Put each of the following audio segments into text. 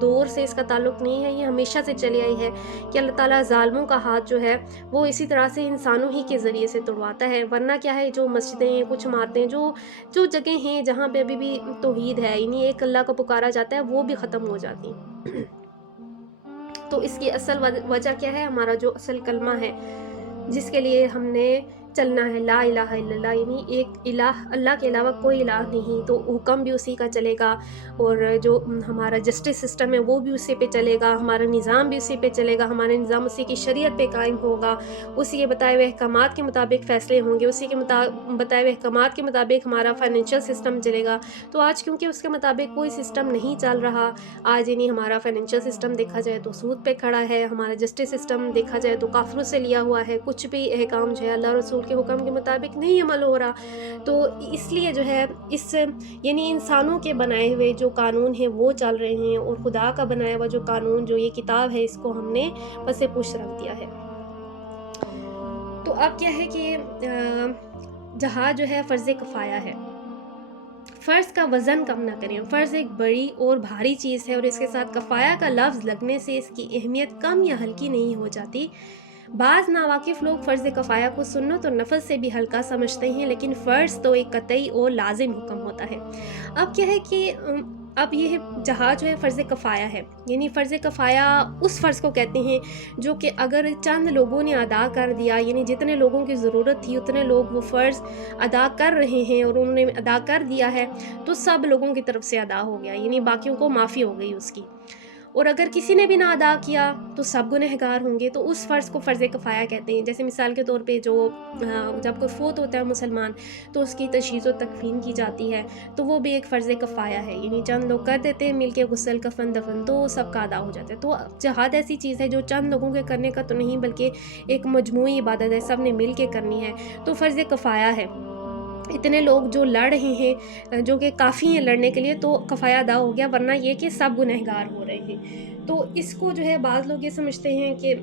دور سے اس کا تعلق نہیں ہے، یہ ہمیشہ سے چلی آئی ہے کہ اللہ تعالیٰ ظالموں کا ہاتھ جو ہے وہ اسی طرح سے انسانوں ہی کے ذریعے سے توڑواتا ہے، ورنہ کیا ہے جو مسجدیں ہیں، کچھ عمارتیں، جو جگہیں ہیں جہاں پہ ابھی بھی توحید ہے، یعنی ایک اللہ کو پکارا جاتا ہے، وہ بھی ختم ہو جاتی ہیں۔ تو اس کی اصل وجہ کیا ہے؟ ہمارا جو اصل کلمہ ہے جس کے لیے ہم نے چلنا ہے، لا الہ الا اللہ، یعنی ایک الہ، اللہ کے علاوہ کوئی الہ نہیں، تو حکم بھی اسی کا چلے گا، اور جو ہمارا جسٹس سسٹم ہے وہ بھی اسی پہ چلے گا، ہمارا نظام بھی اسی پہ چلے گا، ہمارا نظام اسی کی شریعت پہ قائم ہوگا، اسی کے بتائے ہوئے احکامات کے مطابق فیصلے ہوں گے، اسی کے بتائے ہوئے احکامات کے مطابق ہمارا فائنینشیل سسٹم چلے گا۔ تو آج کیونکہ اس کے مطابق کوئی سسٹم نہیں چل رہا، آج یعنی ہمارا فائنینشیل سسٹم دیکھا جائے تو سود پہ کھڑا ہے، ہمارا جسٹس سسٹم دیکھا جائے تو کافروں سے لیا ہوا ہے، کچھ بھی احکام جو ہے اللہ رسول کے حکم کے مطابق نہیں عمل ہو رہا، تو اس لیے جو ہے اس یعنی انسانوں کے بنائے ہوئے جو قانون ہیں وہ چل رہے ہیں، اور خدا کا بنایا ہوا جو قانون، جو یہ کتاب ہے، اس کو ہم نے پس پوش رکھ دیا ہے۔ تو اب کیا ہے کہ جہاد جو ہے فرض کفایہ ہے، فرض کا وزن کم نہ کریں، فرض ایک بڑی اور بھاری چیز ہے، اور اس کے ساتھ کفایہ کا لفظ لگنے سے اس کی اہمیت کم یا ہلکی نہیں ہو جاتی۔ بعض ناواقف لوگ فرض کفایہ کو سنت اور نفل سے بھی ہلکا سمجھتے ہیں، لیکن فرض تو ایک قطعی اور لازم حکم ہوتا ہے۔ اب کیا ہے کہ اب یہ جہاد جو ہے فرض کفایہ ہے، یعنی فرض کفایہ اس فرض کو کہتے ہیں جو کہ اگر چند لوگوں نے ادا کر دیا، یعنی جتنے لوگوں کی ضرورت تھی اتنے لوگ وہ فرض ادا کر رہے ہیں اور انہوں نے ادا کر دیا ہے، تو سب لوگوں کی طرف سے ادا ہو گیا، یعنی باقیوں کو معافی ہو گئی اس کی۔ اور اگر کسی نے بھی نہ ادا کیا تو سب گنہگار ہوں گے، تو اس فرض کو فرض کفایہ کہتے ہیں۔ جیسے مثال کے طور پہ جب کوئی فوت ہوتا ہے مسلمان تو اس کی تجہیز و تکفین کی جاتی ہے، تو وہ بھی ایک فرض کفایہ ہے، یعنی چند لوگ کر دیتے ہیں مل کے غسل کفن دفن، تو سب کا ادا ہو جاتا ہے۔ تو جہاد ایسی چیز ہے جو چند لوگوں کے کرنے کا تو نہیں بلکہ ایک مجموعی عبادت ہے، سب نے مل کے کرنی ہے، تو فرض کفایہ ہے۔ اتنے لوگ جو لڑ رہے ہیں جو کہ کافی ہیں لڑنے کے لیے، تو کفایہ ادا ہو گیا، ورنہ یہ کہ سب گنہگار ہو رہے ہیں۔ تو اس کو جو ہے بعض لوگ یہ سمجھتے ہیں کہ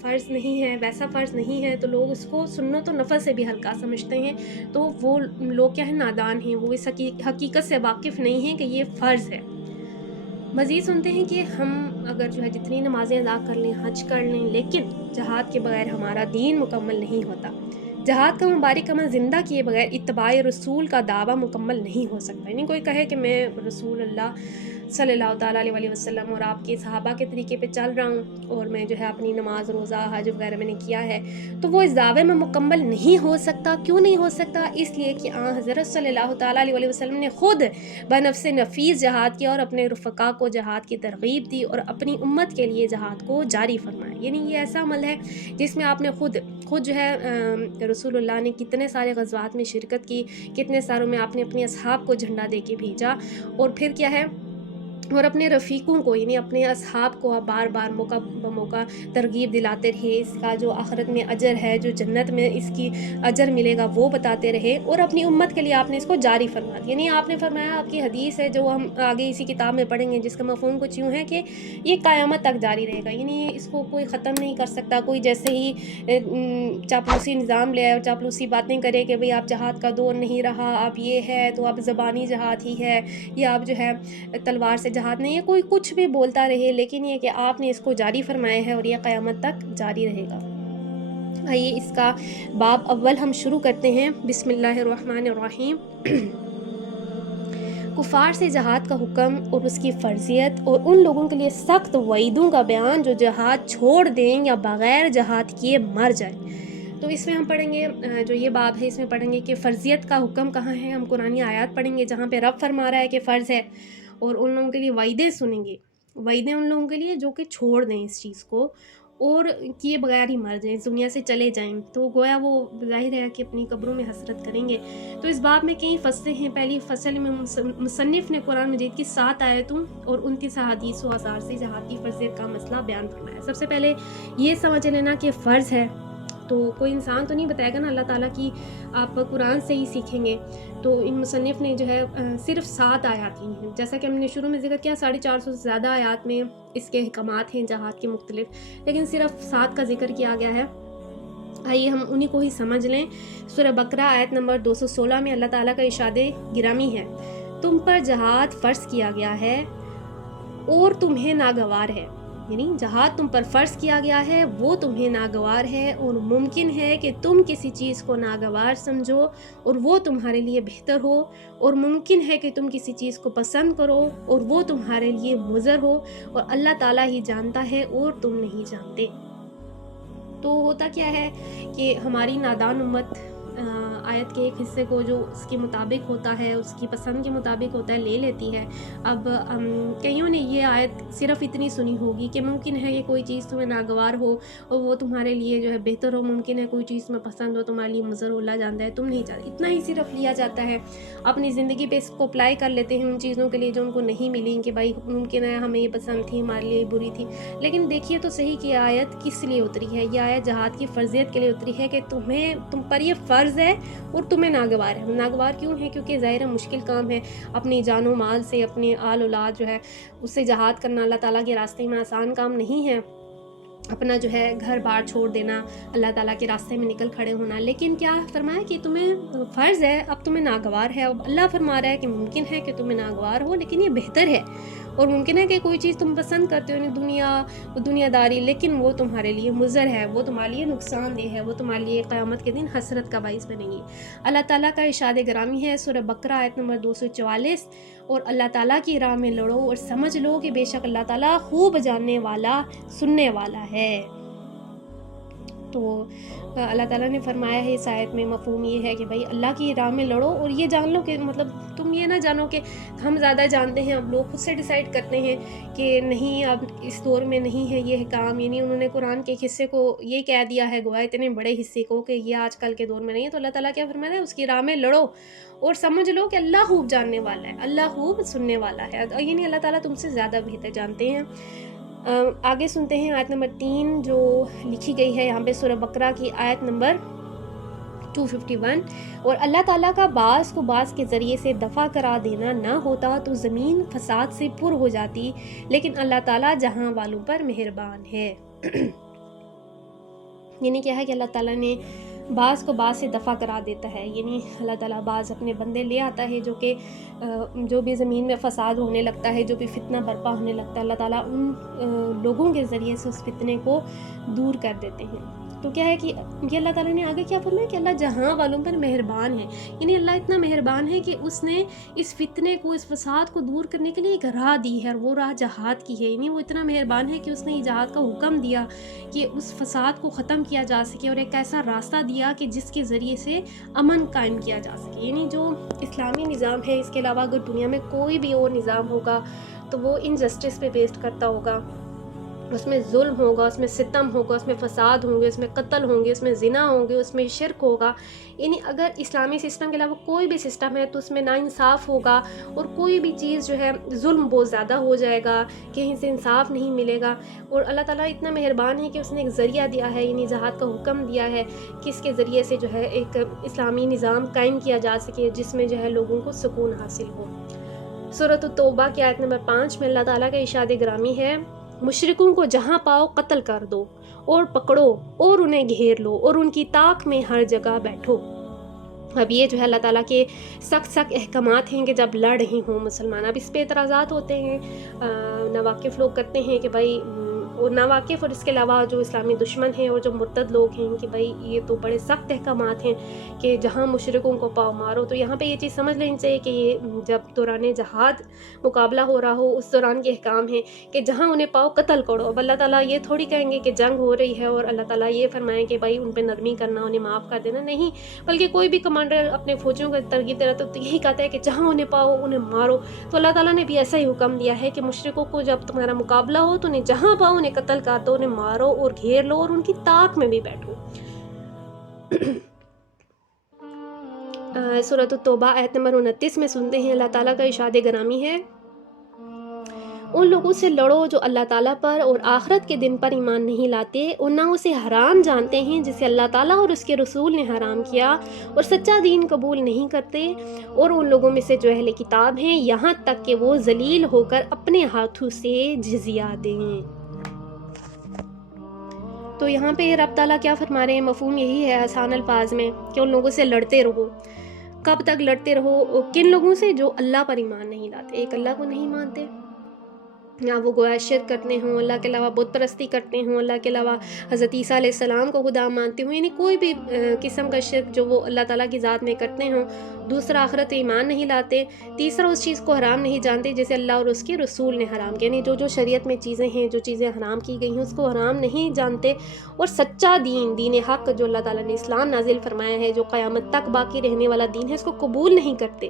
فرض نہیں ہے، ویسا فرض نہیں ہے، تو لوگ اس کو سنت و نفل سے بھی ہلکا سمجھتے ہیں، تو وہ لوگ کیا ہیں، نادان ہیں، وہ اس حقیقت سے واقف نہیں ہیں کہ یہ فرض ہے۔ مزید سنتے ہیں کہ ہم اگر جو ہے جتنی نمازیں ادا کر لیں، حج کر لیں، لیکن جہاد کے بغیر ہمارا دین مکمل نہیں ہوتا۔ جہاد کا مبارک عمل زندہ کیے بغیر اتباع رسول کا دعویٰ مکمل نہیں ہو سکتا۔ یعنی کوئی کہے کہ میں رسول اللہ صلی اللہ تعالیٰ علیہ وسلم اور آپ کے صحابہ کے طریقے پہ چل رہا ہوں، اور میں جو ہے اپنی نماز روزہ حج وغیرہ میں نے کیا ہے، تو وہ اس دعوے میں مکمل نہیں ہو سکتا۔ کیوں نہیں ہو سکتا؟ اس لیے کہ حضرت صلی اللہ تعالیٰ علیہ وسلم نے خود بنفس نفیس جہاد کیا اور اپنے رفقا کو جہاد کی ترغیب دی اور اپنی امت کے لیے جہاد کو جاری فرمایا۔ یعنی یہ ایسا عمل ہے جس میں آپ نے خود جو ہے رسول اللہ نے کتنے سارے غزوات میں شرکت کی، کتنے ساروں میں آپ نے اپنے اصحاب کو جھنڈا دے کے بھیجا، اور پھر کیا ہے، اور اپنے رفیقوں کو یعنی اپنے اصحاب کو آپ بار بار موقع بموقع ترغیب دلاتے رہے، اس کا جو آخرت میں اجر ہے، جو جنت میں اس کی اجر ملے گا وہ بتاتے رہے، اور اپنی امت کے لیے آپ نے اس کو جاری فرما دیا۔ یعنی آپ نے فرمایا، آپ کی حدیث ہے جو ہم آگے اسی کتاب میں پڑھیں گے، جس کا مفہوم کچھ یوں ہے کہ یہ قیامت تک جاری رہے گا، یعنی اس کو کوئی ختم نہیں کر سکتا۔ کوئی جیسے ہی چاپلوسی نظام لے اور چاپلوسی باتیں کرے کہ بھئی آپ جہاد کا دور نہیں رہا، آپ یہ ہے تو آپ زبانی جہاد ہی ہے، یا آپ جو ہے تلوار سے جہاد نہیں ہے، کوئی کچھ بھی بولتا رہے، لیکن یہ کہ آپ نے اس کو جاری فرمایا ہے اور یہ قیامت تک جاری رہے گا۔ آئیے اس کا باب اول ہم شروع کرتے ہیں۔ بسم اللہ الرحمن الرحیم۔ کفار سے جہاد کا حکم اور اس کی فرضیت، اور ان لوگوں کے لیے سخت وعیدوں کا بیان جو جہاد چھوڑ دیں یا بغیر جہاد کیے مر جائیں۔ تو اس میں ہم پڑھیں گے، جو یہ باب ہے اس میں پڑھیں گے کہ فرضیت کا حکم کہاں ہے۔ ہم قرآنی آیات پڑھیں گے جہاں پہ رب فرما رہا ہے کہ فرض ہے، اور ان لوگوں کے لیے وعیدیں سنیں گے، وعیدیں ان لوگوں کے لیے جو کہ چھوڑ دیں اس چیز کو اور کیے بغیر ہی مر جائیں، اس دنیا سے چلے جائیں، تو گویا وہ ظاہر ہے کہ اپنی قبروں میں حسرت کریں گے۔ تو اس باب میں کئی فصلیں ہیں۔ پہلی فصل میں مصنف نے قرآن مجید کی 7 آیتوں اور 29 احادیث و آثار سے جہاد کی فرضیت کا مسئلہ بیان فرمایا۔ سب سے پہلے یہ سمجھ لینا کہ فرض ہے، تو کوئی انسان تو نہیں بتائے گا نا، اللہ تعالیٰ کی آپ قرآن سے ہی سیکھیں گے۔ تو ان مصنف نے جو ہے صرف 7 آیات لی ہیں، جیسا کہ ہم نے شروع میں ذکر کیا 450 سے زیادہ آیات میں اس کے احکامات ہیں جہاد کے مختلف، لیکن صرف 7 کا ذکر کیا گیا ہے۔ آئیے ہم انہی کو ہی سمجھ لیں۔ سورہ بقرہ آیت نمبر 216 میں اللہ تعالیٰ کا ارشاد گرامی ہے، تم پر جہاد فرض کیا گیا ہے اور تمہیں ناگوار ہے، یعنی جہاد تم پر فرض کیا گیا ہے وہ تمہیں ناگوار ہے، اور ممکن ہے کہ تم کسی چیز کو ناگوار سمجھو اور وہ تمہارے لیے بہتر ہو، اور ممکن ہے کہ تم کسی چیز کو پسند کرو اور وہ تمہارے لیے مضر ہو، اور اللہ تعالیٰ ہی جانتا ہے اور تم نہیں جانتے۔ تو ہوتا کیا ہے کہ ہماری نادان امت آیت کے ایک حصے کو جو اس کے مطابق ہوتا ہے، اس کی پسند کے مطابق ہوتا ہے، لے لیتی ہے۔ اب کئیوں نے یہ آیت صرف اتنی سنی ہوگی کہ ممکن ہے کہ کوئی چیز تمہیں ناگوار ہو اور وہ تمہارے لیے جو ہے بہتر ہو، ممکن ہے کوئی چیز تمہیں پسند ہو تمہارے لیے مضر ہو، اللہ جانتا ہے تم نہیں جانتے، اتنا ہی صرف لیا جاتا ہے۔ اپنی زندگی پہ اس کو اپلائی کر لیتے ہیں ان چیزوں کے لیے جو ان کو نہیں ملی، کہ بھائی ممکن ہے ہمیں یہ پسند تھی، ہمارے لیے بری تھی، لیکن دیکھیے تو صحیح کہ یہ آیت کس لیے اتری ہے۔ یہ آیت جہاد کی فرضیت کے لیے اتری ہے کہ تم پر یہ فرض ہے اور تمہیں ناگوار ہے۔ ناگوار کیوں ہے؟ کیونکہ ظاہر مشکل کام ہے، اپنی جان و مال سے، اپنے آل اولاد جو ہے اس سے جہاد کرنا اللہ تعالیٰ کے راستے میں آسان کام نہیں ہے، اپنا جو ہے گھر بار چھوڑ دینا، اللہ تعالیٰ کے راستے میں نکل کھڑے ہونا۔ لیکن کیا فرمایا کہ تمہیں فرض ہے، اب تمہیں ناگوار ہے۔ اب اللہ فرما رہا ہے کہ ممکن ہے کہ تمہیں ناگوار ہو لیکن یہ بہتر ہے، اور ممکن ہے کہ کوئی چیز تم پسند کرتے ہو، دنیا داری، لیکن وہ تمہارے لیے مضر ہے، وہ تمہارے لیے نقصان دہ ہے، وہ تمہارے لیے قیامت کے دن حسرت کا باعث بنے گی۔ اللہ تعالیٰ کا ارشاد گرامی ہے سورہ بقرہ آیت نمبر 244، اور اللہ تعالیٰ کی راہ میں لڑو اور سمجھ لو کہ بے شک اللہ تعالیٰ خوب جاننے والا، سننے والا ہے۔ تو اللہ تعالیٰ نے فرمایا ہے اس آیت میں، مفہوم یہ ہے کہ بھائی اللہ کی راہ میں لڑو، اور یہ جان لو کہ مطلب تم یہ نہ جانو کہ ہم زیادہ جانتے ہیں، اب لوگ خود سے ڈیسائیڈ کرتے ہیں کہ نہیں اب اس دور میں نہیں ہے یہ کام، یعنی انہوں نے قرآن کے ایک حصے کو یہ کہہ دیا ہے گویا اتنے بڑے حصے کو کہ یہ آج کل کے دور میں نہیں ہے۔ تو اللہ تعالیٰ کیا فرمایا ہے؟ اس کی راہ میں لڑو اور سمجھ لو کہ اللہ خوب جاننے والا ہے، اللہ خوب سننے والا ہے، یعنی اللہ تعالیٰ تم سے زیادہ بہتر جانتے ہیں۔ آگے سنتے ہیں آیت نمبر 3 جو لکھی گئی ہے یہاں پہ سورہ بقرہ کی آیت نمبر 251، اور اللہ تعالیٰ کا بعض کو بعض کے ذریعے سے دفع کرا دینا نہ ہوتا تو زمین فساد سے پر ہو جاتی، لیکن اللہ تعالیٰ جہاں والوں پر مہربان ہے۔ یعنی کیا ہے کہ اللہ تعالیٰ نے بعض کو بعض سے دفع کرا دیتا ہے، یعنی اللہ تعالیٰ بعض اپنے بندے لے آتا ہے جو بھی زمین میں فساد ہونے لگتا ہے، جو بھی فتنہ برپا ہونے لگتا ہے، اللہ تعالیٰ ان لوگوں کے ذریعے سے اس فتنے کو دور کر دیتے ہیں۔ تو کیا ہے کہ یہ اللہ تعالیٰ نے آگے کیا فرمایا کہ اللہ جہاں والوں پر مہربان ہے، یعنی اللہ اتنا مہربان ہے کہ اس نے اس فتنے کو، اس فساد کو دور کرنے کے لیے ایک راہ دی ہے، اور وہ راہ جہاد کی ہے۔ یعنی وہ اتنا مہربان ہے کہ اس نے جہاد کا حکم دیا کہ اس فساد کو ختم کیا جا سکے، اور ایک ایسا راستہ دیا کہ جس کے ذریعے سے امن قائم کیا جا سکے۔ یعنی جو اسلامی نظام ہے، اس کے علاوہ اگر دنیا میں کوئی بھی اور نظام ہوگا تو وہ انجسٹس پہ بیسڈ کرتا ہوگا، اس میں ظلم ہوگا، اس میں ستم ہوگا، اس میں فساد ہوں گے، اس میں قتل ہوں گے، اس میں زنا ہوں گے، اس میں شرک ہوگا۔ یعنی اگر اسلامی سسٹم کے علاوہ کوئی بھی سسٹم ہے تو اس میں ناانصاف ہوگا، اور کوئی بھی چیز جو ہے ظلم بہت زیادہ ہو جائے گا، کہیں سے انصاف نہیں ملے گا۔ اور اللہ تعالیٰ اتنا مہربان ہے کہ اس نے ایک ذریعہ دیا ہے، یعنی جہاد کا حکم دیا ہے کہ اس کے ذریعے سے جو ہے ایک اسلامی نظام قائم کیا جا سکے جس میں جو ہے لوگوں کو سکون حاصل ہو۔ سورۃ التوبہ کی آیت نمبر 5 میں اللہ تعالیٰ کا ارشاد گرامی ہے، مشرکوں کو جہاں پاؤ قتل کر دو اور پکڑو اور انہیں گھیر لو اور ان کی طاق میں ہر جگہ بیٹھو۔ اب یہ جو ہے اللہ تعالیٰ کے سخت احکامات ہیں کہ جب لڑ رہے ہوں مسلمان۔ اب اس پہ اعتراضات ہوتے ہیں، ناواقف لوگ کرتے ہیں کہ بھائی، اور ناواقف اور اس کے علاوہ جو اسلامی دشمن ہیں اور جو مرتد لوگ ہیں کہ بھائی یہ تو بڑے سخت احکامات ہیں کہ جہاں مشرکوں کو پاؤ مارو۔ تو یہاں پہ یہ چیز سمجھ لینی چاہیے کہ یہ جب دوران جہاد مقابلہ ہو رہا ہو اس دوران کے احکام ہیں کہ جہاں انہیں پاؤ قتل کرو۔ اب اللہ تعالیٰ یہ تھوڑی کہیں گے کہ جنگ ہو رہی ہے اور اللہ تعالیٰ یہ فرمائیں کہ بھائی ان پہ نرمی کرنا، انہیں معاف کر دینا، نہیں، بلکہ کوئی بھی کمانڈر اپنے فوجیوں کو ترغیب دے رہا تو یہی کہتا ہے کہ جہاں انہیں پاؤ انہیں مارو۔ تو اللہ تعالیٰ نے بھی ایسا ہی حکم دیا ہے کہ مشرکوں کو جب تمہارا مقابلہ ہو تو انہیں جہاں پاؤ انہیں قتل کر دو، انہیں مارو اور گھیر لو اور ان کی طاق میں بھی بیٹھو۔ سورۃ التوبہ آیت نمبر 29 میں سنتے ہیں اللہ تعالیٰ کا ارشاد گرامی ہے، ان لوگوں سے لڑو جو اللہ تعالیٰ پر اور آخرت کے دن پر ایمان نہیں لاتے اور نہ اسے حرام جانتے ہیں جسے اللہ تعالیٰ اور اس کے رسول نے حرام کیا، اور سچا دین قبول نہیں کرتے، اور ان لوگوں میں سے جو اہل کتاب ہیں یہاں تک کہ وہ ذلیل ہو کر اپنے ہاتھوں سے جزیہ دیں۔ تو یہاں پہ رب تعالیٰ کیا فرما رہے ہیں؟ مفہوم یہی ہے آسان الفاظ میں کہ ان لوگوں سے لڑتے رہو۔ کب تک لڑتے رہو؟ کن لوگوں سے؟ جو اللہ پر ایمان نہیں لاتے، ایک اللہ کو نہیں مانتے، یا وہ گویا شرک کرتے ہوں، اللہ کے علاوہ بت پرستی کرتے ہوں، اللہ کے علاوہ حضرت عیسیٰ علیہ السلام کو خدا مانتے ہوں، یعنی کوئی بھی قسم کا شرک جو وہ اللہ تعالیٰ کی ذات میں کرتے ہوں۔ دوسرا، آخرت ایمان نہیں لاتے۔ تیسرا، اس چیز کو حرام نہیں جانتے جسے اللہ اور اس کے رسول نے حرام کیا، یعنی جو شریعت میں چیزیں ہیں، جو چیزیں حرام کی گئی ہیں، اس کو حرام نہیں جانتے۔ اور سچا دین حق جو اللہ تعالیٰ نے اسلام نازل فرمایا ہے، جو قیامت تک باقی رہنے والا دین ہے، اس کو قبول نہیں کرتے۔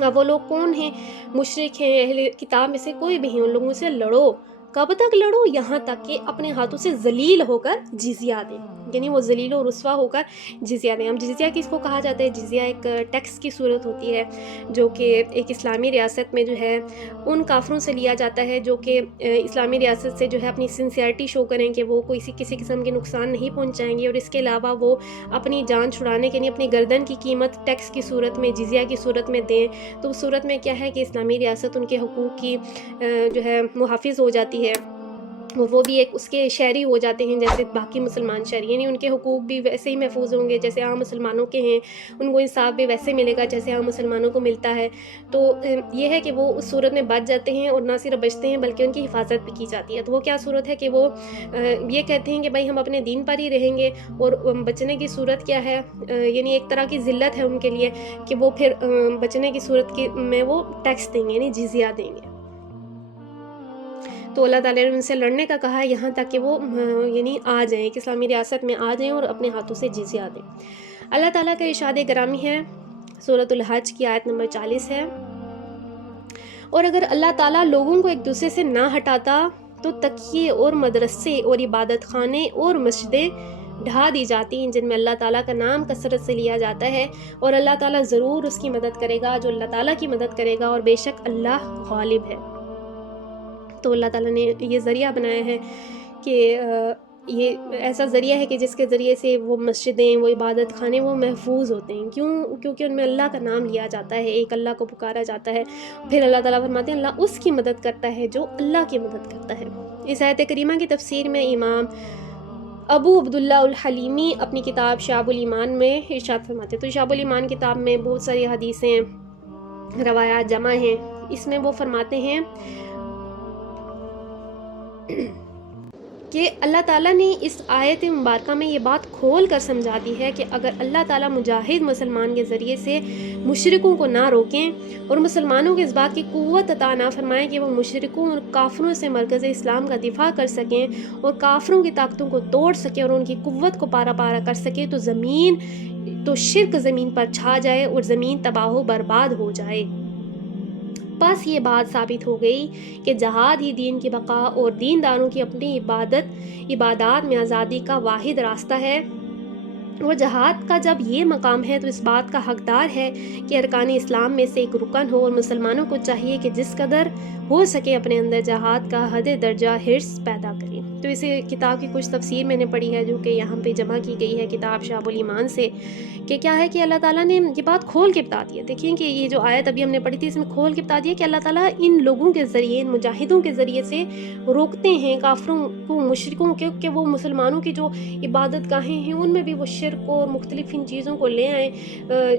اب وہ لوگ کون ہیں؟ مشرک ہیں، اہل کتاب میں سے کوئی بھی ہیں، ان لوگوں سے لڑو۔ کب تک لڑو؟ یہاں تک کہ اپنے ہاتھوں سے ذلیل ہو کر جزیہ دیں، یعنی وہ ذلیل و رسوا ہو کر جزیہ دیں۔ اب جزیہ کس کو کہا جاتا ہے؟ جزیہ ایک ٹیکس کی صورت ہوتی ہے، جو کہ ایک اسلامی ریاست میں جو ہے ان کافروں سے لیا جاتا ہے جو کہ اسلامی ریاست سے جو ہے اپنی سنسیئرٹی شو کریں کہ وہ کسی قسم کے نقصان نہیں پہنچائیں گے، اور اس کے علاوہ وہ اپنی جان چھڑانے کے لیے اپنی گردن کی قیمت ٹیکس کی صورت میں، جزیہ کی صورت میں دیں۔ تو اس صورت میں کیا ہے کہ اسلامی ریاست ان کے حقوق کی جو ہے محافظ ہو جاتی ہے، وہ بھی ایک اس کے شہری ہو جاتے ہیں جیسے باقی مسلمان شہری، یعنی ان کے حقوق بھی ویسے ہی محفوظ ہوں گے جیسے عام مسلمانوں کے ہیں، ان کو انصاف بھی ویسے ملے گا جیسے عام مسلمانوں کو ملتا ہے۔ تو یہ ہے کہ وہ اس صورت میں بچ جاتے ہیں، اور نہ صرف بچتے ہیں بلکہ ان کی حفاظت بھی کی جاتی ہے۔ تو وہ کیا صورت ہے کہ وہ یہ کہتے ہیں کہ بھائی ہم اپنے دین پر ہی رہیں گے، اور بچنے کی صورت کیا ہے، یعنی ایک طرح کی ذلت ہے ان کے لیے کہ وہ پھر بچنے کی صورت میں وہ ٹیکس دیں گے، یعنی جزیہ دیں گے۔ تو اللہ تعالیٰ نے ان سے لڑنے کا کہا ہے یہاں تک کہ وہ یعنی آ جائیں، ایک اسلامی ریاست میں آ جائیں اور اپنے ہاتھوں سے جزیہ دیں۔ اللہ تعالیٰ کا ارشاد گرامی ہے، سورۃ الحج کی آیت نمبر 40 ہے، اور اگر اللہ تعالیٰ لوگوں کو ایک دوسرے سے نہ ہٹاتا تو تکیے اور مدرسے اور عبادت خانے اور مسجدیں ڈھا دی جاتی ہیں جن میں اللہ تعالیٰ کا نام کثرت سے لیا جاتا ہے، اور اللہ تعالیٰ ضرور اس کی مدد کرے گا جو اللہ تعالیٰ کی مدد کرے گا، اور بے شک اللہ غالب ہے۔ تو اللہ تعالیٰ نے یہ ذریعہ بنایا ہے کہ یہ ایسا ذریعہ ہے کہ جس کے ذریعے سے وہ مسجدیں، وہ عبادت خانے وہ محفوظ ہوتے ہیں۔ کیونکہ ان میں اللہ کا نام لیا جاتا ہے، ایک اللہ کو پکارا جاتا ہے۔ پھر اللہ تعالیٰ فرماتے ہیں اللہ اس کی مدد کرتا ہے جو اللہ کی مدد کرتا ہے۔ اس آیت کریمہ کی تفسیر میں امام ابو عبداللہ الحلیمی اپنی کتاب شعب الایمان میں ارشاد فرماتے ہیں۔ تو شعب الایمان کتاب میں بہت ساری حدیثیں، روایات جمع ہیں، اس میں وہ فرماتے ہیں کہ اللہ تعالیٰ نے اس آیت مبارکہ میں یہ بات کھول کر سمجھا دی ہے کہ اگر اللہ تعالیٰ مجاہد مسلمان کے ذریعے سے مشرکوں کو نہ روکیں اور مسلمانوں کو اس بات کی قوت عطا نہ فرمائیں کہ وہ مشرکوں اور کافروں سے مرکز اسلام کا دفاع کر سکیں اور کافروں کی طاقتوں کو توڑ سکیں اور ان کی قوت کو پارا پارا کر سکیں، تو شرک زمین پر چھا جائے اور زمین تباہ و برباد ہو جائے۔ بس یہ بات ثابت ہو گئی کہ جہاد ہی دین کی بقا اور دینداروں کی اپنی عبادات میں آزادی کا واحد راستہ ہے، اور جہاد کا جب یہ مقام ہے تو اس بات کا حقدار ہے کہ ارکان اسلام میں سے ایک رکن ہو، اور مسلمانوں کو چاہیے کہ جس قدر ہو سکے اپنے اندر جہاد کا حد درجہ حرص پیدا کریں۔ تو اس کتاب کی کچھ تفسیر میں نے پڑھی ہے جو کہ یہاں پہ جمع کی گئی ہے کتاب شعب الایمان سے، کہ کیا ہے کہ اللہ تعالیٰ نے یہ بات کھول کے بتا دی ہے۔ دیکھیں کہ یہ جو آیت ابھی ہم نے پڑھی تھی اس میں کھول کے بتا دیا کہ اللہ تعالیٰ ان لوگوں کے ذریعے، ان مجاہدوں کے ذریعے سے روکتے ہیں کافروں کو، مشرکوں کے، کہ وہ مسلمانوں کی جو عبادت گاہیں ہیں ان میں بھی وہ شرک اور مختلف ان چیزوں کو لے آئیں،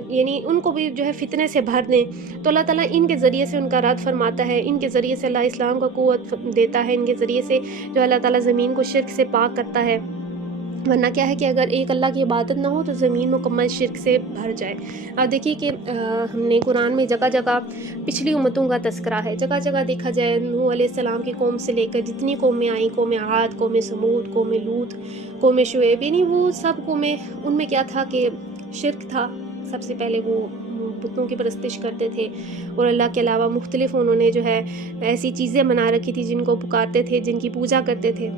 یعنی ان کو بھی جو ہے فتنے سے بھر دیں۔ تو اللہ تعالیٰ ان کے ذریعے سے ان کا رد فرماتا ہے، ان کے ذریعے سے اللہ اسلام کو قوت دیتا ہے، ان کے ذریعے سے جو اللہ تعالیٰ زمین کو شرک سے پاک کرتا ہے۔ ورنہ کیا ہے کہ اگر ایک اللہ کی عبادت نہ ہو تو زمین مکمل شرک سے بھر جائے۔ اب دیکھیے کہ ہم نے قرآن میں جگہ جگہ پچھلی امتوں کا تذکرہ ہے، جگہ جگہ دیکھا جائے نوح علیہ السلام کی قوم سے لے کر جتنی قومیں آئیں، قوم عاد، قوم سمود، قوم لوط، قوم شعیب، یعنی وہ سب قومیں، ان میں کیا تھا کہ شرک تھا۔ سب سے پہلے وہ بتوں کی پرستش کرتے تھے، اور اللہ کے علاوہ مختلف انہوں نے جو ہے ایسی چیزیں بنا رکھی تھی جن کو پکارتے تھے، جن کی پوجا کرتے تھے۔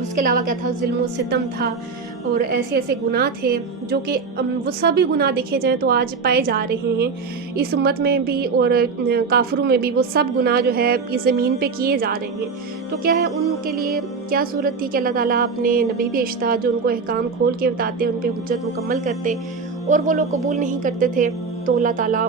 اس کے علاوہ کیا تھا؟ ظلم و ستم تھا، اور ایسے ایسے گناہ تھے جو کہ وہ سبھی گناہ دیکھے جائیں تو آج پائے جا رہے ہیں اس امت میں بھی، اور کافروں میں بھی وہ سب گناہ جو ہے اس زمین پہ کیے جا رہے ہیں۔ تو کیا ہے ان کے لیے کیا صورت تھی کہ اللہ تعالیٰ اپنے نبی بھیجتا جو ان کو احکام کھول کے بتاتے، ان پہ حجت مکمل کرتے، اور وہ لوگ قبول نہیں کرتے تھے، تو اللہ تعالیٰ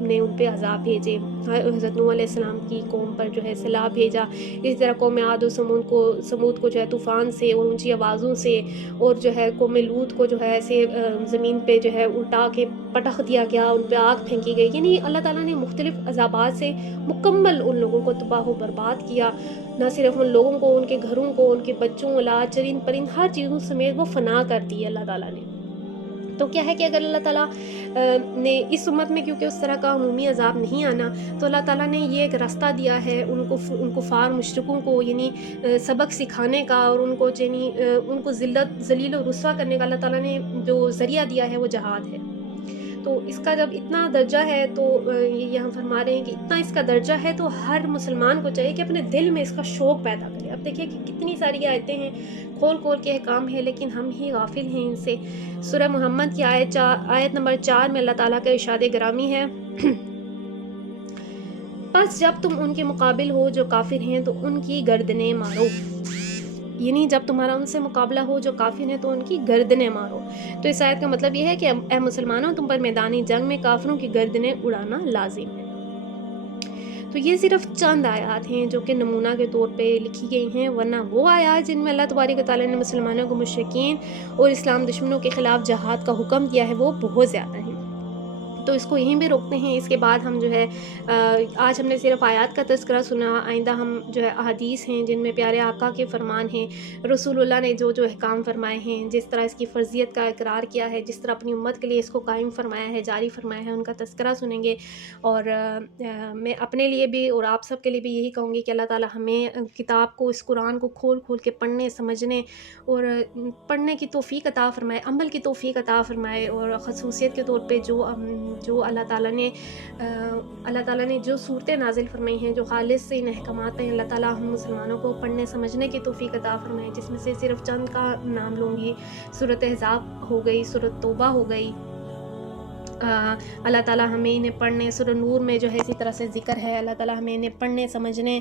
نے ان پہ عذاب بھیجے، حضرت نوح علیہ السلام کی قوم پر جو ہے سیلاب بھیجا، اسی طرح قوم عاد و سمود کو جو ہے طوفان سے اور اونچی آوازوں سے، اور جو ہے قوم لوط کو جو ہے ایسے زمین پہ جو ہے الٹا کے پٹخ دیا گیا، ان پہ آگ پھینکی گئی. یعنی اللہ تعالیٰ نے مختلف عذابات سے مکمل ان لوگوں کو تباہ و برباد کیا. نہ صرف ان لوگوں کو، ان کے گھروں کو، ان کے بچوں، اولاد، چرند پرند، ہر چیزوں سمیت وہ فنا کر دی اللہ تعالیٰ نے. تو کیا ہے کہ اگر اللہ تعالیٰ نے اس امت میں کیونکہ اس طرح کا عمومی عذاب نہیں آنا، تو اللہ تعالیٰ نے یہ ایک راستہ دیا ہے ان کفار مشرکوں کو، یعنی سبق سکھانے کا، اور ان کو یعنی ان کو ذلیل و رسوا کرنے کا. اللہ تعالیٰ نے جو ذریعہ دیا ہے وہ جہاد ہے. تو اس کا جب اتنا درجہ ہے تو یہاں فرما رہے ہیں کہ اتنا اس کا درجہ ہے تو ہر مسلمان کو چاہیے کہ اپنے دل میں اس کا شوق پیدا کرے. اب دیکھیں کہ کتنی ساری آیتیں ہیں، کھول کھول کے احکام ہیں، لیکن ہم ہی غافل ہیں ان سے. سورہ محمد کی آیت نمبر 4 میں اللہ تعالیٰ کا ارشاد گرامی ہے بس جب تم ان کے مقابل ہو جو کافر ہیں تو ان کی گردنیں مارو. یعنی جب تمہارا ان سے مقابلہ ہو جو کافر ہیں تو ان کی گردنیں مارو. تو اس آیت کا مطلب یہ ہے کہ اے مسلمانوں، تم پر میدانی جنگ میں کافروں کی گردنیں اڑانا لازم ہے. تو یہ صرف چند آیات ہیں جو کہ نمونہ کے طور پہ لکھی گئی ہیں، ورنہ وہ آیات جن میں اللہ تبارک و تعالیٰ نے مسلمانوں کو مشرکین اور اسلام دشمنوں کے خلاف جہاد کا حکم دیا ہے وہ بہت زیادہ ہیں. تو اس کو یہیں پہ روکتے ہیں. اس کے بعد ہم جو ہے آج ہم نے صرف آیات کا تذکرہ سنا، آئندہ ہم جو ہے احادیث ہیں جن میں پیارے آقا کے فرمان ہیں، رسول اللہ نے جو احکام فرمائے ہیں، جس طرح اس کی فرضیت کا اقرار کیا ہے، جس طرح اپنی امت کے لیے اس کو قائم فرمایا ہے، جاری فرمایا ہے، ان کا تذکرہ سنیں گے. اور میں اپنے لیے بھی اور آپ سب کے لیے بھی یہی کہوں گی کہ اللہ تعالیٰ ہمیں کتاب کو، اس قرآن کو کھول کھول کے پڑھنے، سمجھنے اور پڑھنے کی توفیق عطا فرمائے، عمل کی توفیق عطا فرمائے. اور خصوصیت کے طور پہ جو اللہ تعالیٰ نے جو صورتیں نازل فرمائی ہیں، جو خالص سے ان احکامات ہیں، اللہ تعالیٰ ہم مسلمانوں کو پڑھنے سمجھنے کی توفیق عطا فرمائے. جس میں سے صرف چند کا نام لوں گی. سورۃ احزاب ہو گئی، سورۃ توبہ ہو گئی. اللہ تعالیٰ ہمیں انہیں پڑھنے، سورہ نور میں جو ہے اسی طرح سے ذکر ہے، اللہ تعالیٰ ہمیں انہیں پڑھنے سمجھنے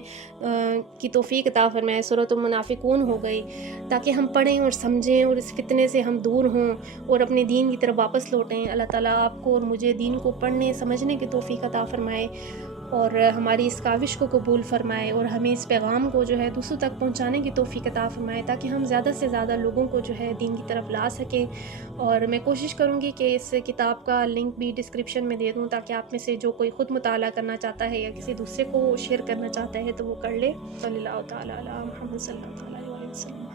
کی توفیق عطا فرمائے. سورۃ المنافقون ہو گئی، تاکہ ہم پڑھیں اور سمجھیں اور اس فتنے سے ہم دور ہوں اور اپنے دین کی طرف واپس لوٹیں. اللہ تعالیٰ آپ کو اور مجھے دین کو پڑھنے سمجھنے کی توفیق عطا فرمائے اور ہماری اس کاوش کو قبول فرمائے اور ہمیں اس پیغام کو جو ہے دوسروں تک پہنچانے کی توفیق عطا فرمائے، تاکہ ہم زیادہ سے زیادہ لوگوں کو جو ہے دین کی طرف لا سکیں. اور میں کوشش کروں گی کہ اس کتاب کا لنک بھی ڈسکرپشن میں دے دوں، تاکہ آپ میں سے جو کوئی خود مطالعہ کرنا چاہتا ہے یا کسی دوسرے کو شیئر کرنا چاہتا ہے تو وہ کر لے. صلی اللہ تعالیٰ علی محمد صلی اللہ علیہ وسلم.